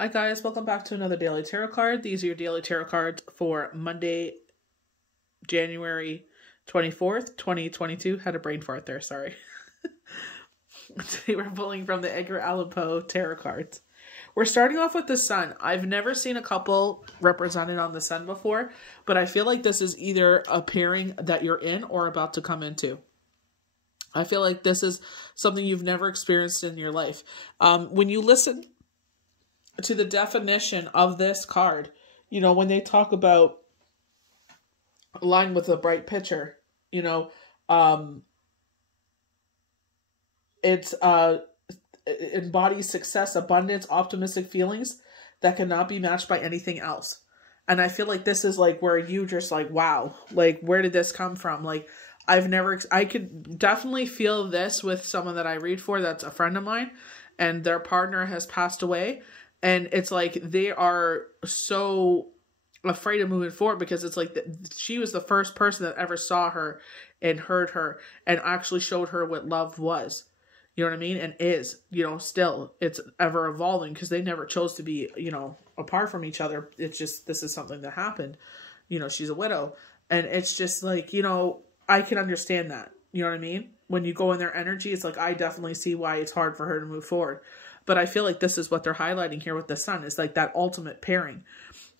Hi guys, welcome back to another daily tarot card. These are your daily tarot cards for Monday, January 24th, 2022. Had a brain fart there, sorry. Today we're pulling from the Edgar Allan Poe tarot cards. We're starting off with the Sun. I've never seen a couple represented on the Sun before, but I feel like this is either a pairing that you're in or about to come into. I feel like this is something you've never experienced in your life. When you listen to the definition of this card, you know, when they talk about line with a bright picture, you know, it's embodies success, abundance, optimistic feelings that cannot be matched by anything else. And I feel like this is like where you just like, wow, like where did this come from? Like I could definitely feel this with someone that I read for that's a friend of mine and their partner has passed away. And it's like they are so afraid of moving forward because it's like she was the first person that ever saw her and heard her and actually showed her what love was. You know what I mean? And is, you know, still it's ever evolving because they never chose to be, you know, apart from each other. It's just, this is something that happened. You know, she's a widow. And it's just like, you know, I can understand that. You know what I mean? When you go in their energy, it's like, I definitely see why it's hard for her to move forward. But I feel like this is what they're highlighting here with the Sun, is like that ultimate pairing.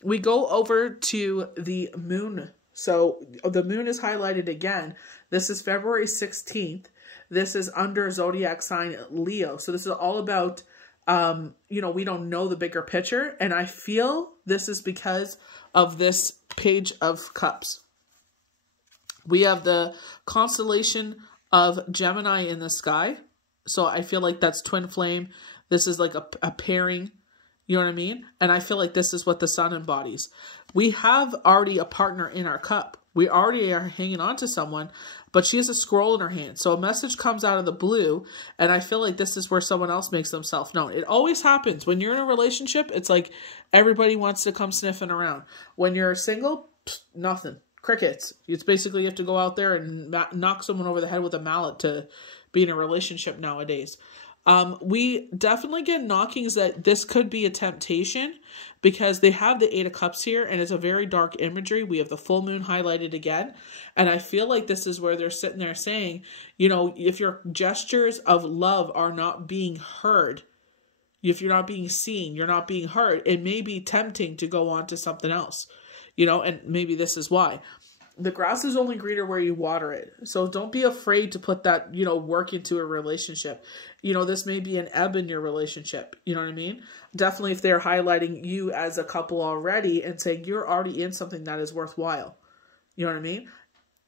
We go over to the Moon. So the Moon is highlighted again. This is February 16th. This is under zodiac sign Leo. So this is all about, you know, we don't know the bigger picture. And I feel this is because of this Page of Cups. We have the constellation of Gemini in the sky. So I feel like that's twin flame. This is like a pairing, you know what I mean? And I feel like this is what the Sun embodies. We have already a partner in our cup. We already are hanging on to someone, but she has a scroll in her hand. So a message comes out of the blue, and I feel like this is where someone else makes themselves known. It always happens. When you're in a relationship, it's like everybody wants to come sniffing around. When you're single, nothing. Crickets. It's basically you have to go out there and knock someone over the head with a mallet to be in a relationship nowadays. We definitely get knockings that this could be a temptation because they have the Eight of Cups here and it's a very dark imagery. We have the full moon highlighted again. And I feel like this is where they're sitting there saying, you know, if your gestures of love are not being heard, if you're not being seen, you're not being heard, it may be tempting to go on to something else, you know, and maybe this is why. The grass is only greener where you water it. So don't be afraid to put that, you know, work into a relationship. You know, this may be an ebb in your relationship. You know what I mean? Definitely if they're highlighting you as a couple already and saying you're already in something that is worthwhile. You know what I mean?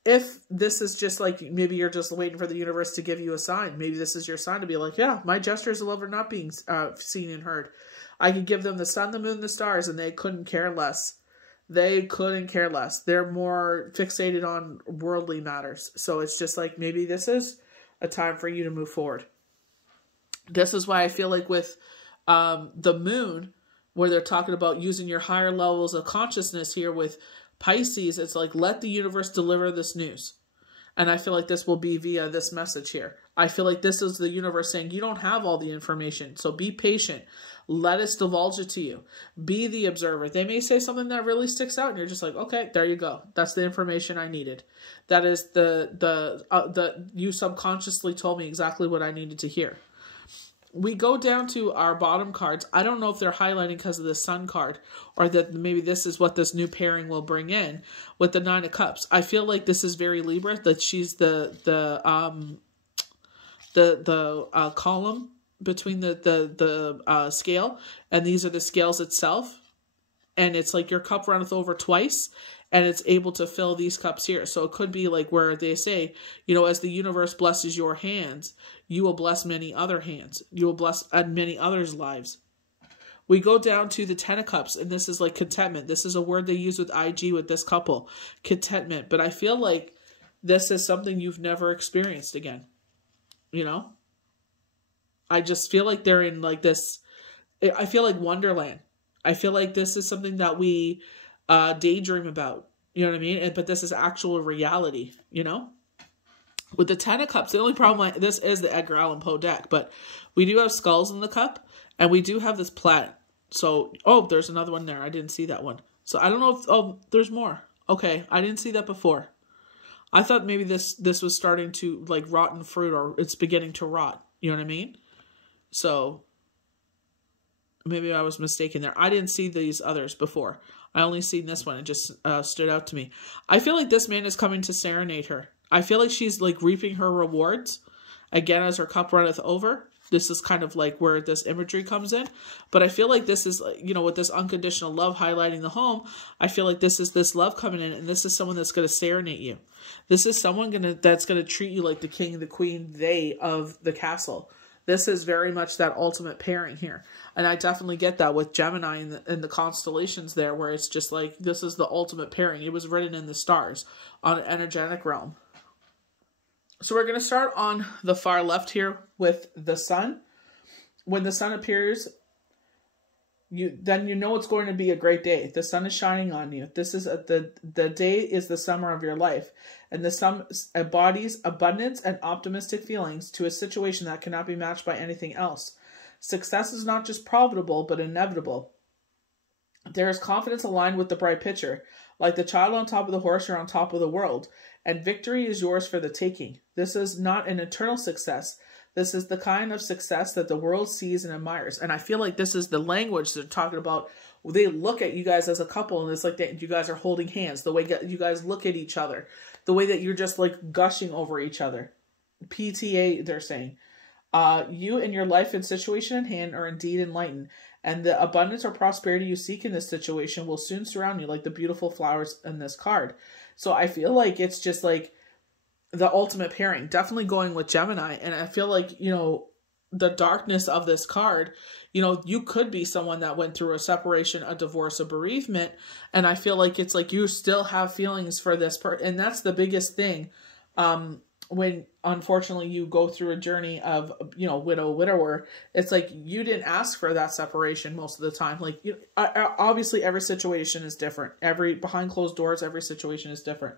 If this is just like, maybe you're just waiting for the universe to give you a sign. Maybe this is your sign to be like, yeah, my gestures of love are not being seen and heard. I could give them the sun, the moon, the stars, and they couldn't care less. They couldn't care less. They're more fixated on worldly matters. So it's just like, maybe this is a time for you to move forward. This is why I feel like with the moon, where they're talking about using your higher levels of consciousness here with Pisces, it's like, let the universe deliver this news. And I feel like this will be via this message here. I feel like this is the universe saying, you don't have all the information, so be patient. Let us divulge it to you. Be the observer. They may say something that really sticks out, and you're just like, okay, there you go. That's the information I needed. That is you subconsciously told me exactly what I needed to hear. We go down to our bottom cards. I don't know if they're highlighting because of the Sun card or that maybe this is what this new pairing will bring in with the Nine of Cups. I feel like this is very Libra, that she's the column between the scale, and these are the scales itself. And it's like your cup runneth over twice, and it's able to fill these cups here. So it could be like where they say, you know, as the universe blesses your hands, you will bless many other hands. You will bless many others' lives. We go down to the Ten of Cups, and this is like contentment. This is a word they use with IG with this couple, contentment. But I feel like this is something you've never experienced again, you know? I just feel like they're in like this, I feel like Wonderland. I feel like this is something that we daydream about, you know what I mean? But this is actual reality, you know? With the Ten of Cups, the only problem, this is the Edgar Allan Poe deck, but we do have skulls in the cup, and we do have this So, oh, there's another one there. I didn't see that one. So I don't know if, oh, there's more. Okay, I didn't see that before. I thought maybe this was starting to, like, rotten fruit, or it's beginning to rot. You know what I mean? So maybe I was mistaken there. I didn't see these others before. I only seen this one. It just stood out to me. I feel like this man is coming to serenade her. I feel like she's, like, reaping her rewards again as her cup runneth over. This is kind of like where this imagery comes in. But I feel like this is, you know, with this unconditional love highlighting the home, I feel like this is this love coming in, and this is someone that's going to serenade you. This is someone that's going to treat you like the king, the queen, they of the castle. This is very much that ultimate pairing here. And I definitely get that with Gemini in the constellations there, where it's just like, this is the ultimate pairing. It was written in the stars on an energetic realm. So we're going to start on the far left here with the sun. When the sun appears, then you know it's going to be a great day. The sun is shining on you. This is the day is the summer of your life. And the sun embodies abundance and optimistic feelings to a situation that cannot be matched by anything else. Success is not just profitable, but inevitable. There is confidence aligned with the bright picture. Like the child on top of the horse, you're on top of the world. And victory is yours for the taking. This is not an eternal success. This is the kind of success that the world sees and admires. And I feel like this is the language they're talking about. They look at you guys as a couple, and it's like that you guys are holding hands. The way you guys look at each other. The way that you're just like gushing over each other. PTA, they're saying. You and your life and situation at hand are indeed enlightened. And the abundance or prosperity you seek in this situation will soon surround you like the beautiful flowers in this card. So I feel like it's just like the ultimate pairing. Definitely going with Gemini. And I feel like, you know, the darkness of this card, you know, you could be someone that went through a separation, a divorce, a bereavement. And I feel like it's like you still have feelings for this person. And that's the biggest thing. When unfortunately you go through a journey of, you know, widower, it's like you didn't ask for that separation most of the time. Like, you obviously every situation is different. Behind closed doors, every situation is different.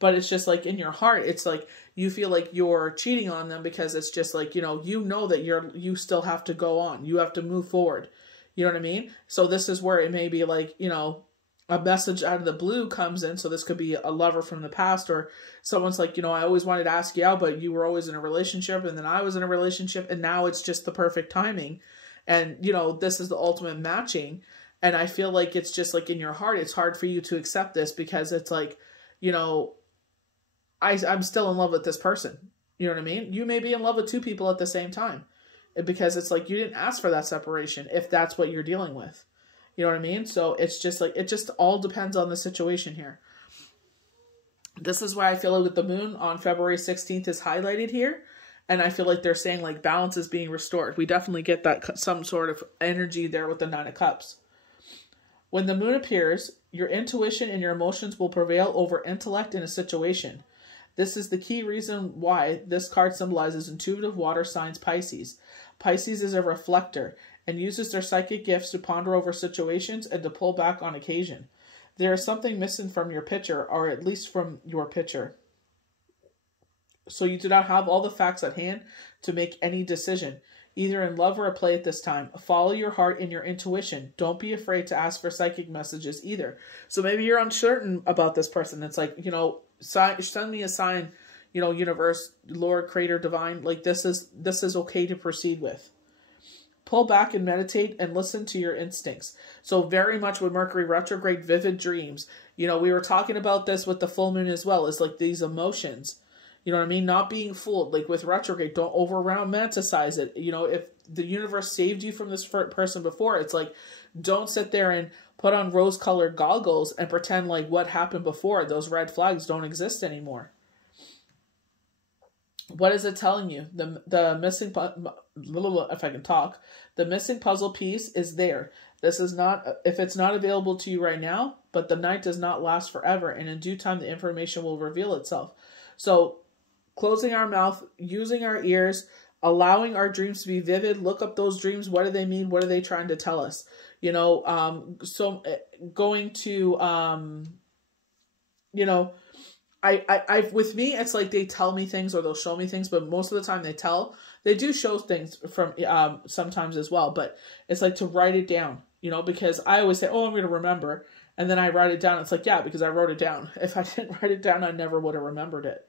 But it's just like in your heart, it's like you feel like you're cheating on them because it's just like, you know that you still have to go on. You have to move forward. You know what I mean? So this is where it may be like, you know, a message out of the blue comes in. So this could be a lover from the past, or someone's like, you know, I always wanted to ask you out, but you were always in a relationship, and then I was in a relationship, and now it's just the perfect timing. And, you know, this is the ultimate matching. And I feel like it's just like in your heart, it's hard for you to accept this because it's like, you know, I'm still in love with this person. You know what I mean? You may be in love with two people at the same time because it's like you didn't ask for that separation if that's what you're dealing with. You know what I mean? So it's just like, it just all depends on the situation here. This is why I feel like the moon on February 16th is highlighted here. And I feel like they're saying like balance is being restored. We definitely get that some sort of energy there with the Nine of Cups. When the moon appears, your intuition and your emotions will prevail over intellect in a situation. This is the key reason why this card symbolizes intuitive water signs Pisces. Pisces is a reflector and uses their psychic gifts to ponder over situations and to pull back on occasion. There is something missing from your picture, or at least from your picture. So you do not have all the facts at hand to make any decision, either in love or a play at this time. Follow your heart and your intuition. Don't be afraid to ask for psychic messages either. So maybe you're uncertain about this person. It's like, you know, send me a sign, you know, universe, Lord, Creator, Divine. Like this is okay to proceed with. Pull back and meditate and listen to your instincts. So very much with Mercury retrograde, vivid dreams. You know, we were talking about this with the full moon as well. It's like these emotions. You know what I mean? Not being fooled. Like with retrograde, don't romanticize it. You know, if the universe saved you from this person before, it's like, don't sit there and put on rose-colored goggles and pretend like what happened before. Those red flags don't exist anymore. What is it telling you? The missing, if I can talk, the missing puzzle piece is there. This is not, if it's not available to you right now, but the night does not last forever, and in due time the information will reveal itself. So closing our mouth, using our ears, allowing our dreams to be vivid. Look up those dreams. What do they mean? What are they trying to tell us? You know, so going to, you know, I with me, it's like they tell me things or they'll show me things, but most of the time they do show things from, sometimes as well, but it's like to write it down. You know, because I always say, oh, I'm going to remember. And then I write it down. It's like, yeah, because I wrote it down. If I didn't write it down, I never would have remembered it.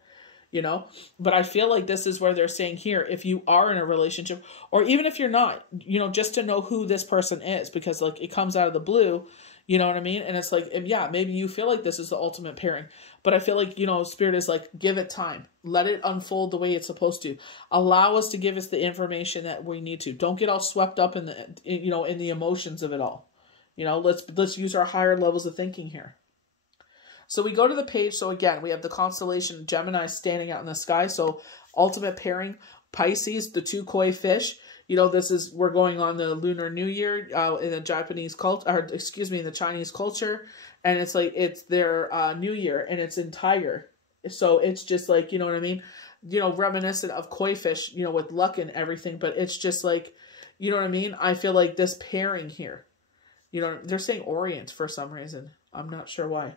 You know, but I feel like this is where they're saying here, if you are in a relationship, or even if you're not, you know, just to know who this person is, because like it comes out of the blue, you know what I mean? And it's like, yeah, maybe you feel like this is the ultimate pairing, but I feel like, you know, Spirit is like, give it time, let it unfold the way it's supposed to. Allow us to give us the information that we need to. Don't get all swept up in the, you know, in the emotions of it all. You know, let's use our higher levels of thinking here. So we go to the page. So again, we have the constellation Gemini standing out in the sky. So ultimate pairing, Pisces, the two koi fish. You know, we're going on the Lunar New Year in the Japanese culture, or excuse me, in the Chinese culture. And it's like, it's their New Year, and it's in Tiger. So it's just like, you know what I mean? You know, reminiscent of koi fish, you know, with luck and everything. But it's just like, you know what I mean? I feel like this pairing here, you know, they're saying Orient for some reason. I'm not sure why.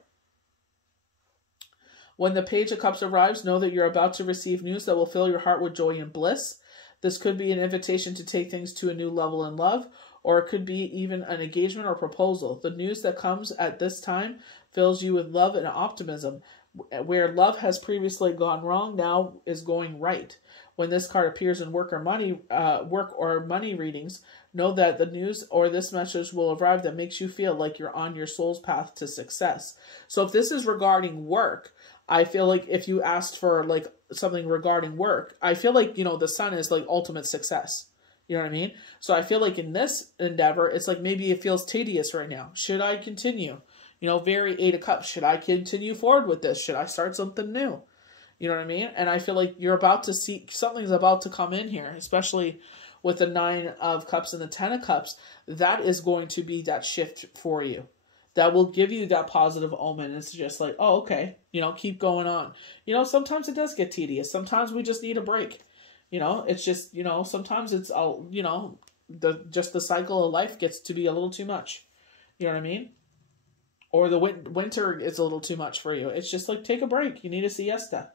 When the Page of Cups arrives, know that you're about to receive news that will fill your heart with joy and bliss. This could be an invitation to take things to a new level in love, or it could be even an engagement or proposal. The news that comes at this time fills you with love and optimism. Where love has previously gone wrong, now is going right. When this card appears in work or money readings, know that the news or this message will arrive that makes you feel like you're on your soul's path to success. So if this is regarding work, I feel like if you asked for like something regarding work, I feel like, you know, the sun is like ultimate success. You know what I mean? So I feel like in this endeavor, it's like maybe it feels tedious right now. Should I continue? You know, very 8 of Cups. Should I continue forward with this? Should I start something new? You know what I mean? And I feel like you're about to see, something's about to come in here, especially with the 9 of Cups and the 10 of Cups. That is going to be that shift for you. That will give you that positive omen. It's just like, oh, okay, you know, keep going on. You know, sometimes it does get tedious. Sometimes we just need a break. You know, it's just, you know, sometimes it's, you know, the cycle of life gets to be a little too much. You know what I mean? Or the winter is a little too much for you. It's just like, take a break. You need a siesta.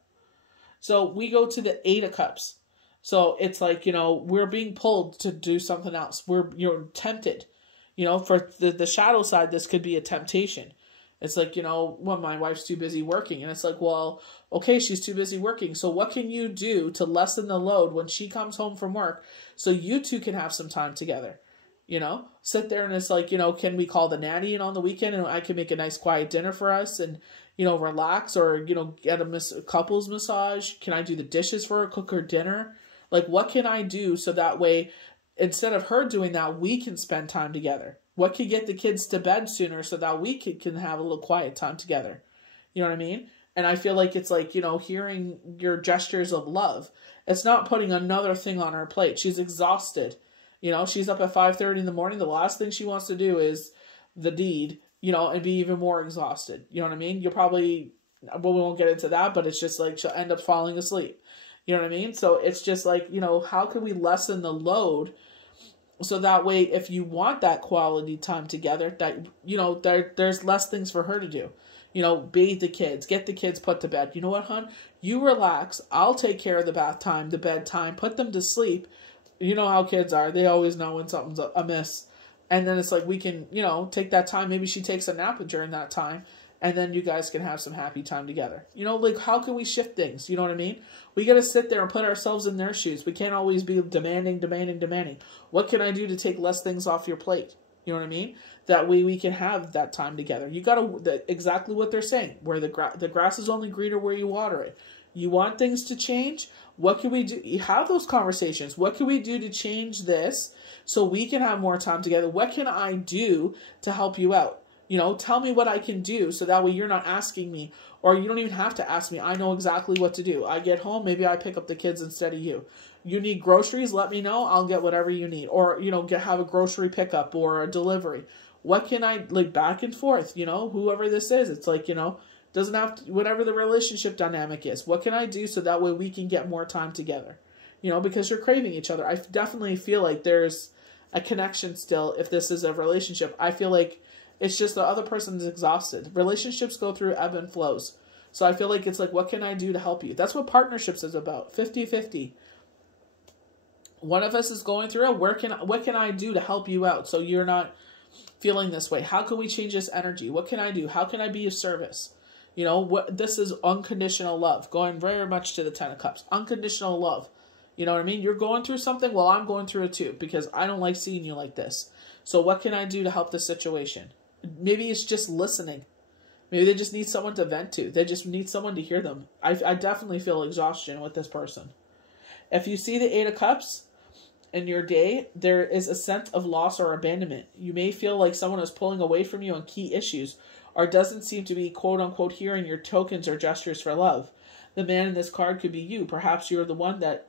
So we go to the 8 of Cups. So it's like, you know, we're being pulled to do something else. You're tempted. You know, for the shadow side, this could be a temptation. It's like, you know, well, my wife's too busy working. And it's like, well, okay, she's too busy working. So what can you do to lessen the load when she comes home from work so you two can have some time together? You know, sit there and it's like, you know, can we call the nanny in on the weekend and I can make a nice quiet dinner for us and, you know, relax, or, you know, get a couples massage? Can I do the dishes for her, cook her dinner? Like, what can I do so that way, instead of her doing that, we can spend time together? What could get the kids to bed sooner so that we can have a little quiet time together? You know what I mean? And I feel like it's like, you know, hearing your gestures of love. It's not putting another thing on her plate. She's exhausted. You know, she's up at 5:30 in the morning. The last thing she wants to do is the deed, you know, and be even more exhausted. You know what I mean? You'll probably, well, we won't get into that, but it's just like she'll end up falling asleep. You know what I mean? So it's just like, you know, how can we lessen the load so that way if you want that quality time together, that, you know, there's less things for her to do. You know, bathe the kids, get the kids put to bed. You know what, hon? You relax. I'll take care of the bath time, the bedtime, put them to sleep. You know how kids are. They always know when something's amiss. And then it's like we can, you know, take that time. Maybe she takes a nap during that time. And then you guys can have some happy time together. You know, like, how can we shift things? You know what I mean? We got to sit there and put ourselves in their shoes. We can't always be demanding. What can I do to take less things off your plate? You know what I mean? That way we can have that time together. You got to, exactly what they're saying, where the grass is only greener where you water it. You want things to change? What can we do? You have those conversations. What can we do to change this so we can have more time together? What can I do to help you out? You know, tell me what I can do so that way you're not asking me, or you don't even have to ask me. I know exactly what to do. I get home, maybe I pick up the kids instead of you. You need groceries, let me know. I'll get whatever you need. Or, you know, have a grocery pickup or a delivery. What can I, like, back and forth, you know, whoever this is. It's like, you know, doesn't have to, whatever the relationship dynamic is. What can I do so that way we can get more time together? You know, because you're craving each other. I definitely feel like there's a connection still if this is a relationship. I feel like it's just the other person is exhausted. Relationships go through ebb and flows. So I feel like it's like, what can I do to help you? That's what partnerships is about. 50-50. One of us is going through it. What can I do to help you out so you're not, feeling this way? How can we change this energy? What can I do? How can I be of service? You know, this is unconditional love, going very much to the Ten of Cups. Unconditional love. You know what I mean? You're going through something. Well, I'm going through it too, because I don't like seeing you like this. So what can I do to help the situation? Maybe it's just listening. Maybe they just need someone to vent to. They just need someone to hear them. I definitely feel exhaustion with this person. If you see the Eight of Cups in your day, there is a sense of loss or abandonment. You may feel like someone is pulling away from you on key issues, or doesn't seem to be quote-unquote hearing your tokens or gestures for love. The man in this card could be you. Perhaps you're the one that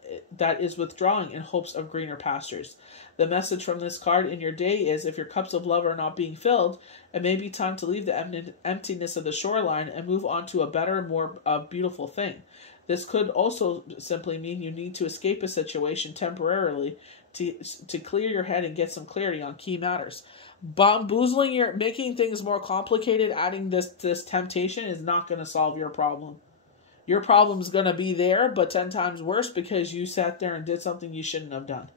is withdrawing in hopes of greener pastures. The message from this card in your day is, if your cups of love are not being filled, it may be time to leave the emptiness of the shoreline and move on to a better, more beautiful thing. This could also simply mean you need to escape a situation temporarily to clear your head and get some clarity on key matters. Making things more complicated, adding this temptation is not going to solve your problem. Your problem's going to be there, but 10 times worse, because you sat there and did something you shouldn't have done.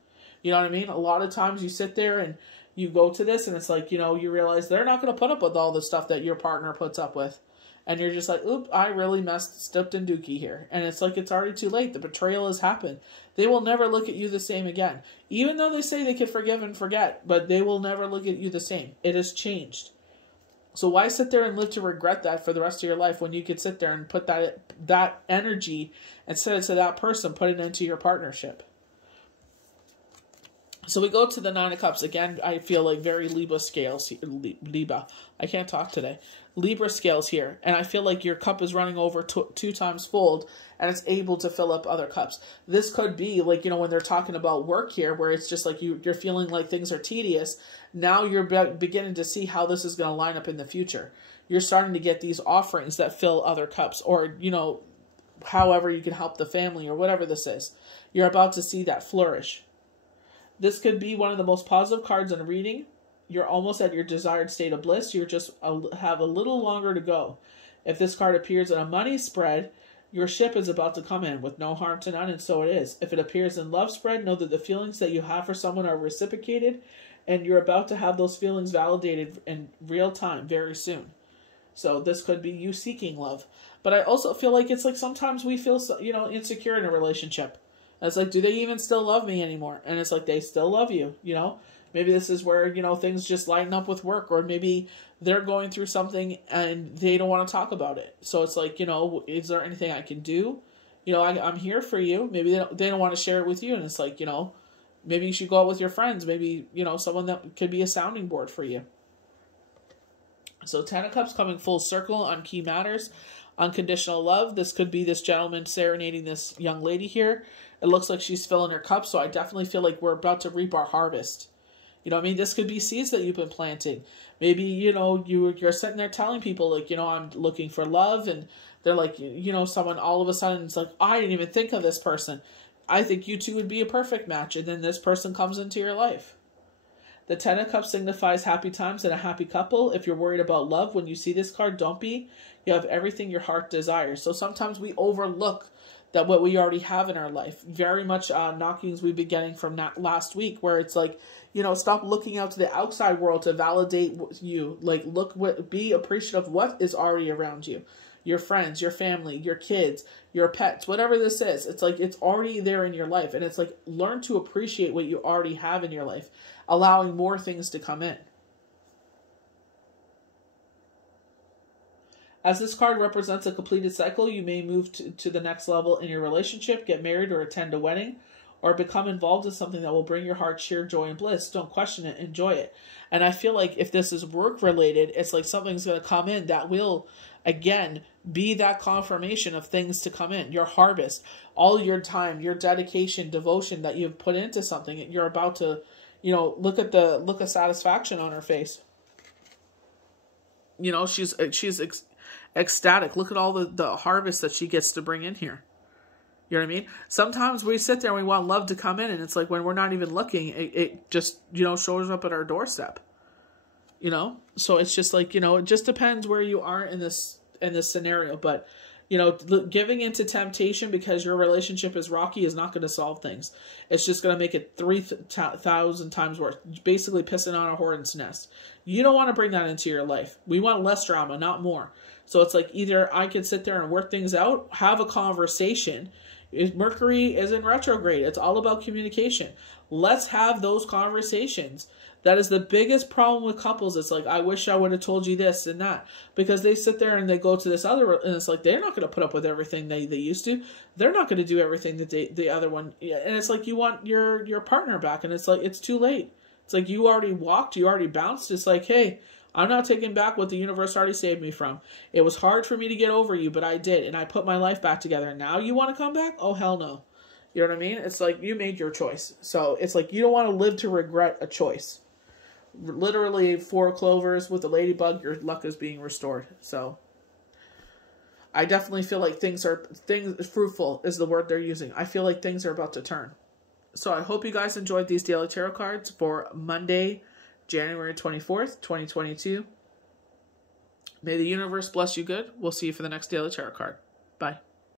You know what I mean? A lot of times you sit there and you go to this and it's like, you know, you realize they're not going to put up with all the stuff that your partner puts up with. And you're just like, oop, I really stepped in dookie here. And it's like, it's already too late. The betrayal has happened. They will never look at you the same again. Even though they say they can forgive and forget, but they will never look at you the same. It has changed. So why sit there and live to regret that for the rest of your life, when you could sit there and put that energy, instead of to that person, put it into your partnership? So we go to the Nine of Cups. Again, I feel like very Libra scales. Libra. I can't talk today. Libra scales here. And I feel like your cup is running over two times fold, and it's able to fill up other cups. This could be like, you know, when they're talking about work here, where it's just like you're feeling like things are tedious. Now you're beginning to see how this is going to line up in the future. You're starting to get these offerings that fill other cups, or, you know, however you can help the family or whatever this is. You're about to see that flourish. This could be one of the most positive cards in a reading. You're almost at your desired state of bliss. You're just have a little longer to go. If this card appears in a money spread, your ship is about to come in with no harm to none, and so it is. If it appears in love spread, know that the feelings that you have for someone are reciprocated, and you're about to have those feelings validated in real time very soon. So this could be you seeking love. But I also feel like it's like sometimes we feel, you know, insecure in a relationship. It's like, do they even still love me anymore? And it's like, they still love you, you know? Maybe this is where, you know, things just lighten up with work, or maybe they're going through something and they don't want to talk about it. So it's like, you know, is there anything I can do? You know, I'm here for you. Maybe they don't want to share it with you. And it's like, you know, maybe you should go out with your friends. Maybe, you know, someone that could be a sounding board for you. So 10 of Cups coming full circle on key matters. Unconditional love. This could be this gentleman serenading this young lady here. It looks like she's filling her cup, so I definitely feel like we're about to reap our harvest. You know what I mean? This could be seeds that you've been planting. Maybe, you know, you're sitting there telling people, like, you know, I'm looking for love, and they're like, you know, someone all of a sudden is like, I didn't even think of this person. I think you two would be a perfect match, and then this person comes into your life. The 10 of Cups signifies happy times and a happy couple. If you're worried about love, when you see this card, don't be. You have everything your heart desires. So sometimes we overlook that what we already have in our life. Very much knockings we've been getting from last week, where it's like, you know, stop looking out to the outside world to validate you. Like, be appreciative of what is already around you. Your friends, your family, your kids, your pets, whatever this is. It's like, it's already there in your life. And it's like, learn to appreciate what you already have in your life, allowing more things to come in. As this card represents a completed cycle, you may move to the next level in your relationship, get married or attend a wedding, or become involved in something that will bring your heart cheer, joy, and bliss. Don't question it. Enjoy it. And I feel like if this is work-related, it's like something's going to come in that will, again, be that confirmation of things to come in. Your harvest, all your time, your dedication, devotion that you've put into something, you're about to, you know, look at the look of satisfaction on her face. You know, she's ecstatic. Look at all the harvest that she gets to bring in here. You know what I mean? Sometimes we sit there and we want love to come in, and it's like when we're not even looking, it just, you know, shows up at our doorstep. You know? So it's just like, you know, it just depends where you are in this scenario. But, You know, giving into temptation because your relationship is rocky is not going to solve things. It's just going to make it 3,000 times worse. Basically pissing on a hornet's nest. You don't want to bring that into your life. We want less drama, not more. So it's like either I can sit there and work things out, have a conversation. If Mercury is in retrograde, it's all about communication. Let's have those conversations. That is the biggest problem with couples. It's like, I wish I would have told you this and that. Because they sit there and they go to this other, and it's like, they're not going to put up with everything they used to. They're not going to do everything that the other one, and it's like, you want your partner back, and it's like, it's too late. It's like, you already walked, you already bounced. It's like, hey, I'm not taking back what the universe already saved me from. It was hard for me to get over you, but I did, and I put my life back together. And now you want to come back? Oh, hell no. You know what I mean? It's like, you made your choice. So it's like, you don't want to live to regret a choice. Literally 4 clovers with a ladybug, your luck is being restored. So I definitely feel like things fruitful is the word they're using. I feel like things are about to turn. So I hope you guys enjoyed these daily tarot cards for Monday, January 24th, 2022. May the universe bless you good. We'll see you for the next daily tarot card. Bye.